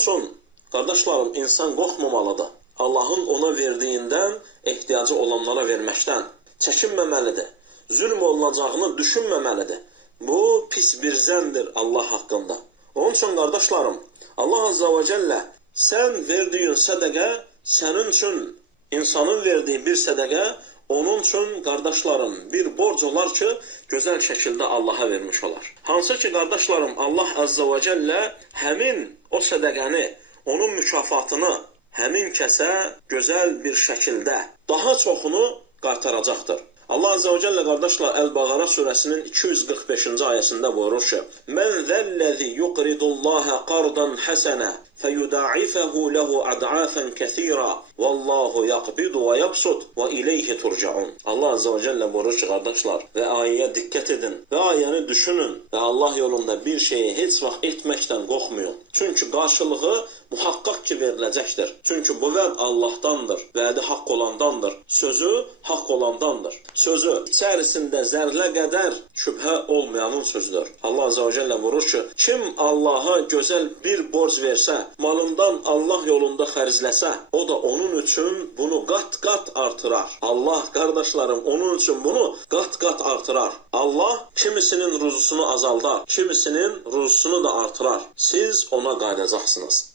üçün, qardaşlarım, insan qorxmamalıdır. Allahın ona verdiyindən ehtiyacı olanlara verməkdən çəkinməməlidir. Zülm olunacağını düşünməməlidir. Bu pis bir zəndir Allah haqqında. Onun üçün, qardaşlarım, Allah Azza və Cəllə sən verdiyin sədəqə sənin üçün, insanın verdiyi bir sədəqə onun üçün, qardaşlarım, bir borc olar ki, gözəl şəkildə Allaha vermiş olar. Hansı ki, qardaşlarım, Allah Azza və Cəllə həmin o sədəqəni, onun mükafatını həmin kəsə gözəl bir şəkildə daha çoxunu qaytaracaqdır. Allah Azza və Cəllə, qardaşlar, Əl-Bəqərə surəsinin 245-ci ayəsində buyurur ki: "Mən zəllezî yuqridullâhe qardan həsənə feyudâifehu lehu ad'afan kəsira vallahu yaqbidu və yabsut və ileyhi turcaun." Allah Azza və Cəllə buyurur ki, qardaşlar, və ayəyə diqqət edin və ayəni düşünün və Allah yolunda bir şeyi heç vaxt etməkdən qorxmayın. Çünki qarşılığı muhaqqaq ki veriləcəkdir. Çünki bu vəd Allahdandır, vədi haqq olandandır, sözü haqq olandandır. Sözü içərisində zərrə qədər şübhə olmayanın sözüdür. Allah Azza və Cəllə buyurur ki, kim Allaha gözəl bir borc versə, malından Allah yolunda xərcləsə, o da onun üçün bunu qat-qat artırar. Allah, qardaşlarım, onun üçün bunu qat-qat artırar. Allah kimisinin ruzusunu azaldar, kimisinin ruzusunu da artırar. Siz ona qayıdacaqsınız.